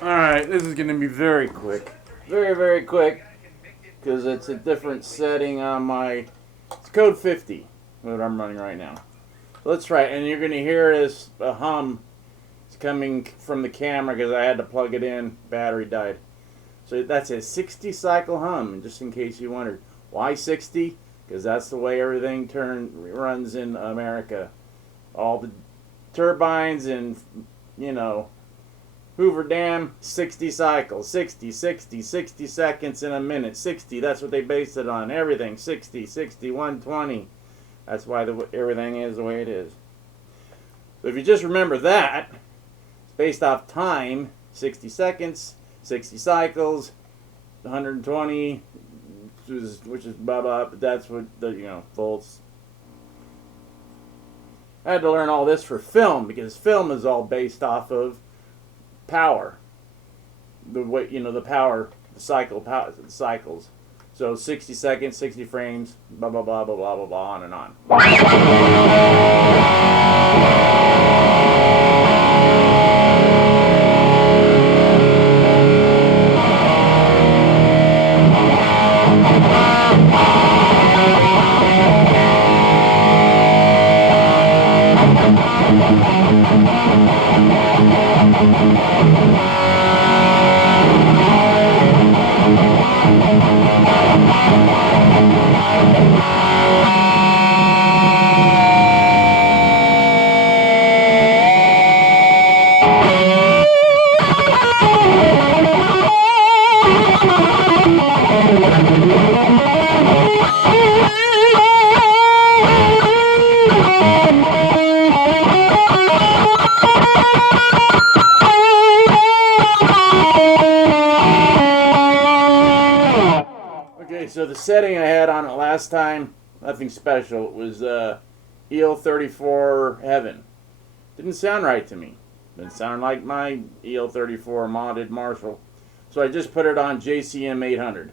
Alright, this is going to be very quick. Very, very quick. Because it's a different setting on my... It's code 50, what I'm running right now. So let's try it. And you're going to hear this hum. It's coming from the camera because I had to plug it in. Battery died. So that's a 60 cycle hum, just in case you wondered. Why 60? Because that's the way everything runs in America. All the turbines and, you know, Hoover Dam, 60 cycles. 60 seconds in a minute. 60, that's what they base it on. Everything, 60, 120. That's why everything is the way it is. So if you just remember that, it's based off time, 60 seconds, 60 cycles, 120, which is blah blah, but that's what the, volts. I had to learn all this for film because film is all based off of power. The way, the power, the cycles. So 60 seconds, 60 frames, blah blah blah blah blah blah blah, on and on. So the setting I had on it last time, nothing special. It was EL34 Heaven. Didn't sound right to me. Didn't sound like my EL34 modded Marshall. So I just put it on JCM 800.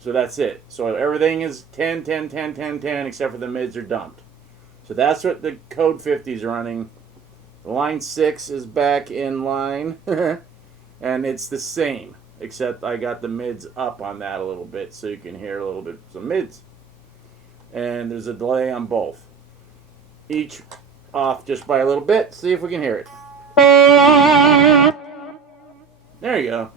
So that's it. So everything is 10, 10, 10, 10, 10, except for the mids are dumped. So that's what the code 50 is running. Line 6 is back in line. And it's the same. Except I got the mids up on that a little bit so you can hear a little bit some mids. And there's a delay on both. Each off just by a little bit. See if we can hear it. There you go.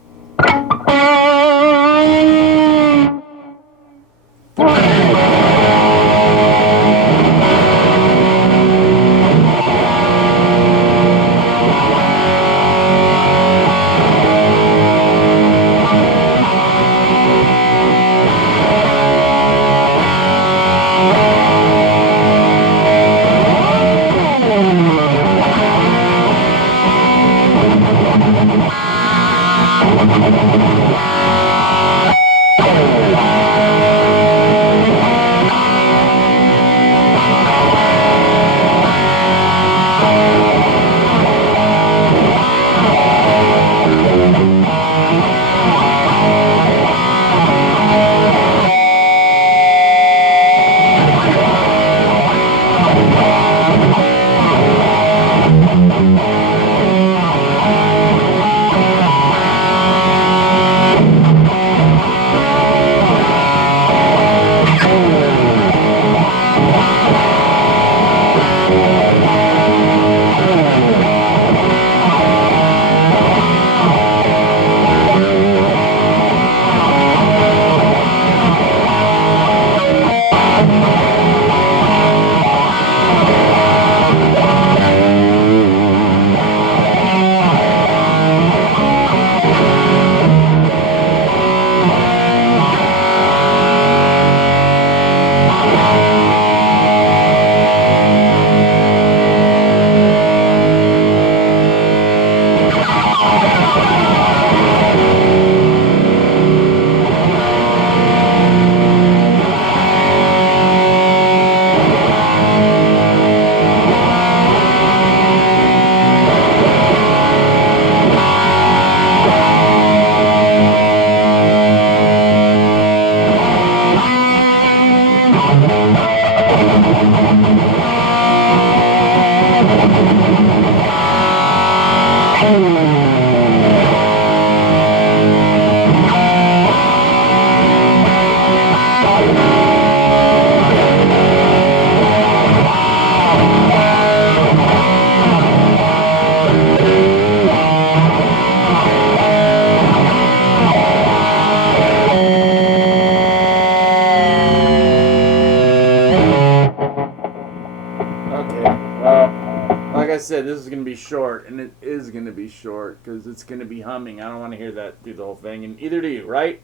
said, this is going to be short, and it is going to be short because it's going to be humming. I don't want to hear that through the whole thing, and either do you, right?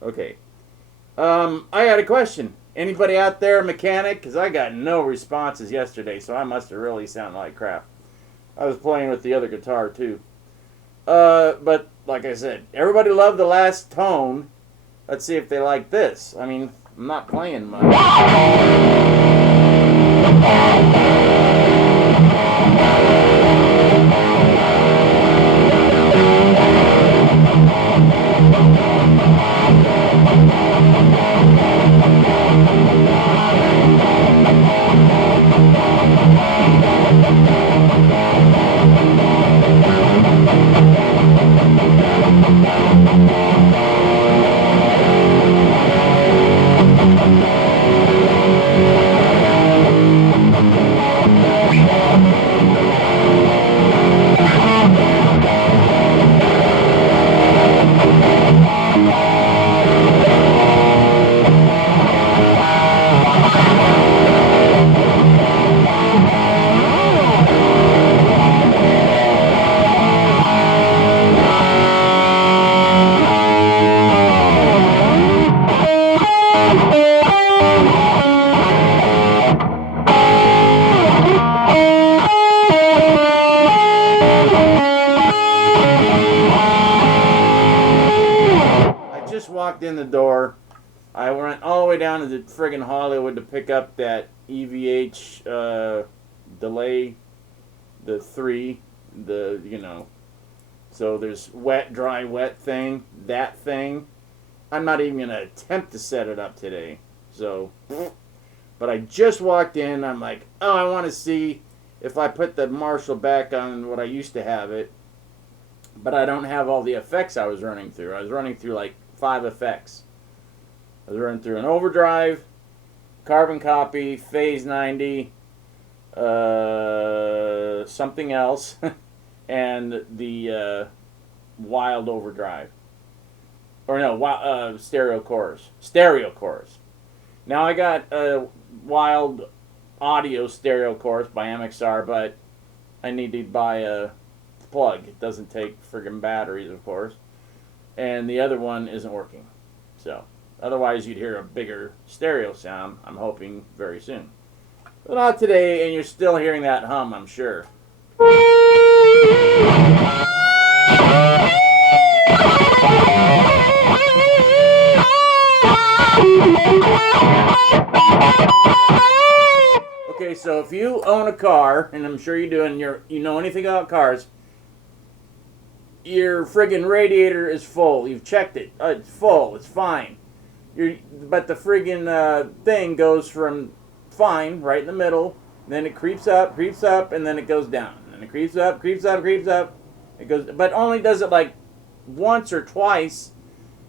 Okay. I got a question. Anybody out there a mechanic? Because I got no responses yesterday, so I must have really sounded like crap. I was playing with the other guitar, too. But, like I said, everybody loved the last tone. Let's see if they like this. I mean, I'm not playing much. Walked in the door. I went all the way down to the friggin' Hollywood to pick up that EVH delay, the 3, so there's wet, dry, wet thing, that thing. I'm not even gonna attempt to set it up today. So, but I just walked in. I'm like, oh, I want to see if I put the Marshall back on what I used to have it, but I don't have all the effects I was running through. I was running through like 5 effects. I was running through an overdrive, carbon copy, phase 90, something else, and the wild overdrive. Or no, stereo chorus. Stereo chorus. Now I got a wild audio stereo chorus by MXR, but I need to buy a plug. It doesn't take friggin' batteries, of course. And the other one isn't working. So, otherwise you'd hear a bigger stereo sound, I'm hoping, very soon. But not today, and you're still hearing that hum, I'm sure. Okay, so if you own a car, and I'm sure you do, and you know anything about cars, your friggin' radiator is full. You've checked it. It's full. It's fine. But the friggin' thing goes from fine, right in the middle, then it creeps up, and then it goes down. And then it creeps up. It goes, but only does it like once or twice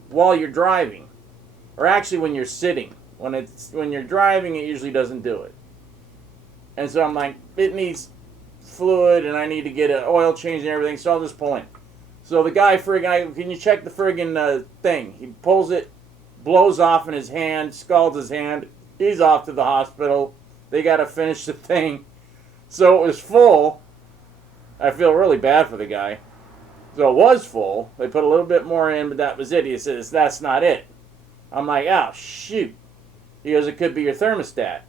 while you're driving. Or actually when you're sitting. When you're driving, it usually doesn't do it. And so I'm like, it needs fluid, and I need to get an oil change and everything, so I'll just pull in. So the guy can you check the friggin' thing? He pulls it, blows off in his hand, scalds his hand. He's off to the hospital. They got to finish the thing. So it was full. I feel really bad for the guy. So it was full. They put a little bit more in, but that was it. He says, that's not it. I'm like, oh, shoot. He goes, it could be your thermostat.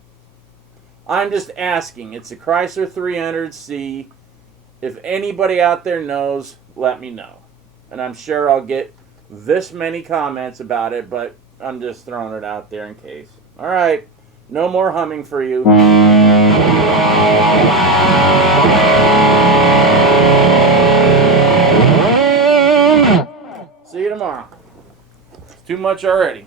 I'm just asking. It's a Chrysler 300C. If anybody out there knows, let me know. And I'm sure I'll get this many comments about it, but I'm just throwing it out there in case. All right. No more humming for you. See you tomorrow. It's too much already.